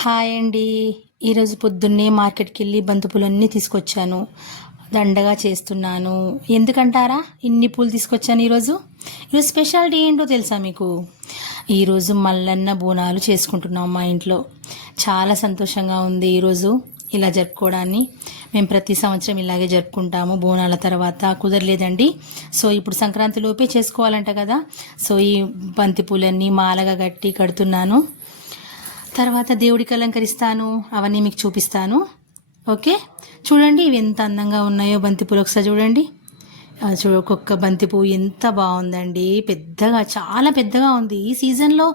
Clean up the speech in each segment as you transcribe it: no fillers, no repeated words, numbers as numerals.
Hi అండి. ఈరోజు పొద్దున్నే మార్కెట్కి వెళ్ళి బంతిపూలన్నీ తీసుకొచ్చాను. దండగా చేస్తున్నాను. ఎందుకంటారా ఇన్ని పూలు తీసుకొచ్చాను ఈరోజు? ఈరోజు స్పెషాలిటీ ఏంటో తెలుసా మీకు? ఈరోజు మల్లన్న బోనాలు చేసుకుంటున్నాం మా ఇంట్లో. చాలా సంతోషంగా ఉంది ఈరోజు ఇలా జరుపుకోవడాన్ని. మేము ప్రతి సంవత్సరం ఇలాగే జరుపుకుంటాము. బోనాల తర్వాత కుదరలేదండి. సో ఇప్పుడు సంక్రాంతి లోపే చేసుకోవాలంట కదా. సో ఈ బంతిపూలన్నీ మాలగా కట్టి కడుతున్నాను. తర్వాత దేవుడికి అలంకరిస్తాను. అవన్నీ మీకు చూపిస్తాను. ఓకే, చూడండి ఇవి ఎంత అందంగా ఉన్నాయో బంతిపూలు. ఒకసారి చూడండి. ఒక్కొక్క బంతిపువ్వు ఎంత బాగుందండి. పెద్దగా, చాలా పెద్దగా ఉంది. ఈ సీజన్లో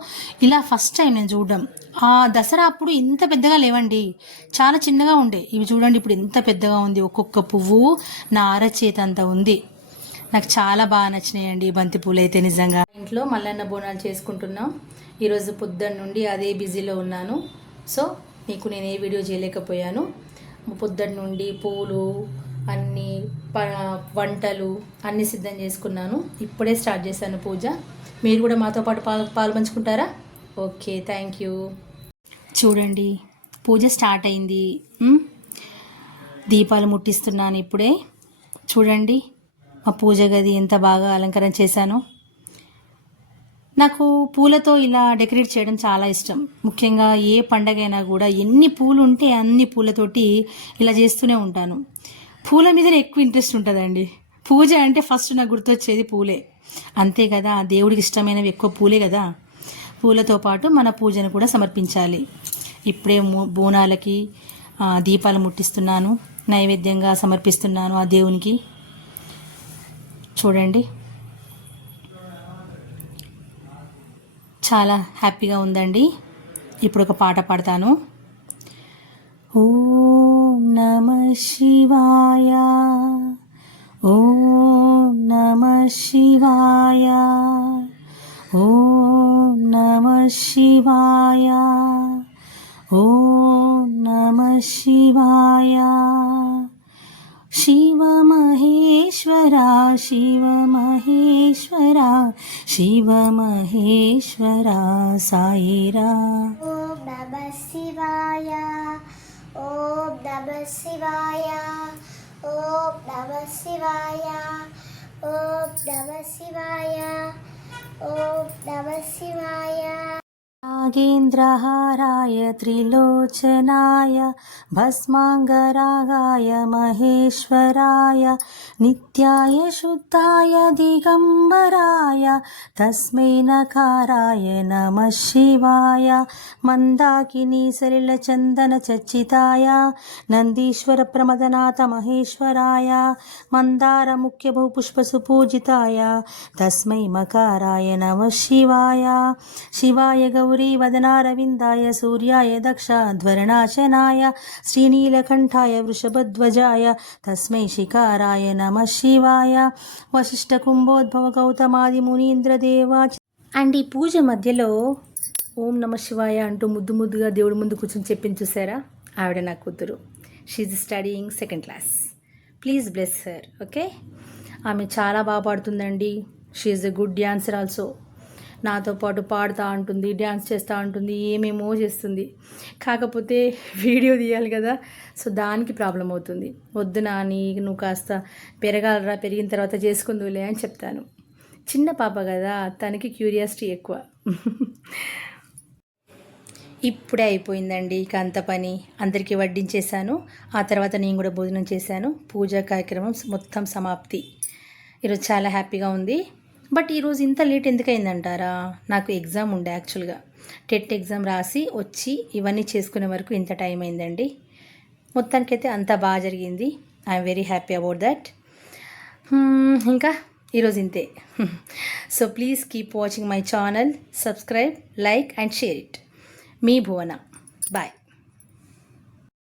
ఇలా ఫస్ట్ టైం నేను చూడడం. ఆ దసరా అప్పుడు ఇంత పెద్దగా లేవండి, చాలా చిన్నగా ఉండే. ఇవి చూడండి ఇప్పుడు ఎంత పెద్దగా ఉంది. ఒక్కొక్క పువ్వు నా అరచేతి అంత ఉంది. నాకు చాలా బాగా నచ్చినాయండి బంతిపూలు అయితే. నిజంగా ఇంట్లో మల్లన్న బోనాలు చేసుకుంటున్నాం. ఈరోజు పొద్దున్న నుండి అదే బిజీలో ఉన్నాను. సో మీకు నేను ఏ వీడియో చేయలేకపోయాను. పొద్దున్న నుండి పూలు అన్నీ వంటలు అన్నీ సిద్ధం చేసుకున్నాను. ఇప్పుడే స్టార్ట్ చేశాను పూజ. మీరు కూడా మాతో పాటు పాల్పంచుకుంటారా? Okay, thank you. చూడండి పూజ స్టార్ట్ అయింది. దీపాలు ముట్టిస్తున్నాను ఇప్పుడే. చూడండి మా పూజ గది ఎంత బాగా అలంకరణ చేశాను. నాకు పూలతో ఇలా డెకరేట్ చేయడం చాలా ఇష్టం. ముఖ్యంగా ఏ పండగైనా కూడా ఎన్ని పూలు ఉంటే అన్ని పూలతోటి ఇలా చేస్తూనే ఉంటాను. పూల మీదనే ఎక్కువ ఇంట్రెస్ట్ ఉంటుందండి. పూజ అంటే ఫస్ట్ నాకు గుర్తొచ్చేది పూలే. అంతే కదా, దేవుడికి ఇష్టమైనవి ఎక్కువ పూలే కదా. పూలతో పాటు మన పూజను కూడా సమర్పించాలి. ఇప్పుడే బోనాలకి దీపాలు ముట్టిస్తున్నాను. నైవేద్యంగా సమర్పిస్తున్నాను ఆ దేవునికి. చూడండి చాలా హ్యాపీగా ఉందండి. ఇప్పుడు ఒక పాట పాడతాను. ఓం నమః శివాయ, ఓం నమః శివాయ, ఓం నమః శివాయ, ఓం నమః శివాయ. శివ మహేశ్వరా, శివ మహేశ్వరా, శివ మహేశ్వరా సాయిరా. ఓం నమః శివాయ, ఓం నమః శివాయ, ఓం నమః శివాయ, ఓం నమః శివాయ, ఓం నమః శివాయ. నాగేంద్రహారాయ త్రిలోచనాయ భస్మాంగరాగాయ మహేశ్వరాయ నిత్యాయ శుద్ధాయ దిగంబరాయ తస్మై నకారాయ నమః శివాయ. మందాకిని సలిల చందన చర్చితాయ నందీశ్వర ప్రమదనాథ మహేశ్వరాయ మందార ముఖ్య బహుపుష్ప సుపూజితాయ తస్మై మకారాయ నమః శివాయ. శివాయ గౌరీ వదనారవిందాయ సూర్యాయ దక్షాధ్వరనాశనాయ శ్రీనీలకంఠాయ వృషభధ్వజాయ తస్మై శిఖారాయ నమః శివాయ. వశిష్ఠ కుంభోద్భవ గౌతమాది మునీంద్రదేవా. అండ్ ఈ పూజ మధ్యలో ఓం నమః శివాయ అంటూ ముద్దు ముద్దుగా దేవుడి ముందు కూర్చొని చెప్పింది చూసారా? ఆవిడ నా కూతురు. She studying 2nd class. Please bless her. Okay, ఆమె చాలా బాగా పాడుతుందండి. She a good dancer also. నాతో పాటు పాడుతూ ఉంటుంది, డ్యాన్స్ చేస్తూ ఉంటుంది, ఏమేమో చేస్తుంది. కాకపోతే వీడియో తీయాలి కదా, సో దానికి ప్రాబ్లం అవుతుంది. వద్దు నాని, నువ్వు కాస్త పెరగాలరా, పెరిగిన తర్వాత చేసుకుందులే అని చెప్తాను. చిన్న పాప కదా, తనకి క్యూరియాసిటీ ఎక్కువ. ఇప్పుడే అయిపోయిందండి ఇక అంత పని. అందరికీ వడ్డించేశాను. ఆ తర్వాత నేను కూడా భోజనం చేశాను. పూజా కార్యక్రమం మొత్తం సమాప్తి. ఈరోజు చాలా హ్యాపీగా ఉంది. బట్ ఈరోజు ఇంత లేట్ ఎందుకయిందంటారా? నాకు ఎగ్జామ్ ఉండే యాక్చువల్గా. టెట్ ఎగ్జామ్ రాసి వచ్చి ఇవన్నీ చేసుకునే వరకు ఇంత టైం అయిందండి. మొత్తానికైతే అంతా బాగా జరిగింది. I'm very happy about that. ఇంకా ఈరోజు ఇంతే. So please keep watching my channel, subscribe, like and share it. మీ భువన. బాయ్.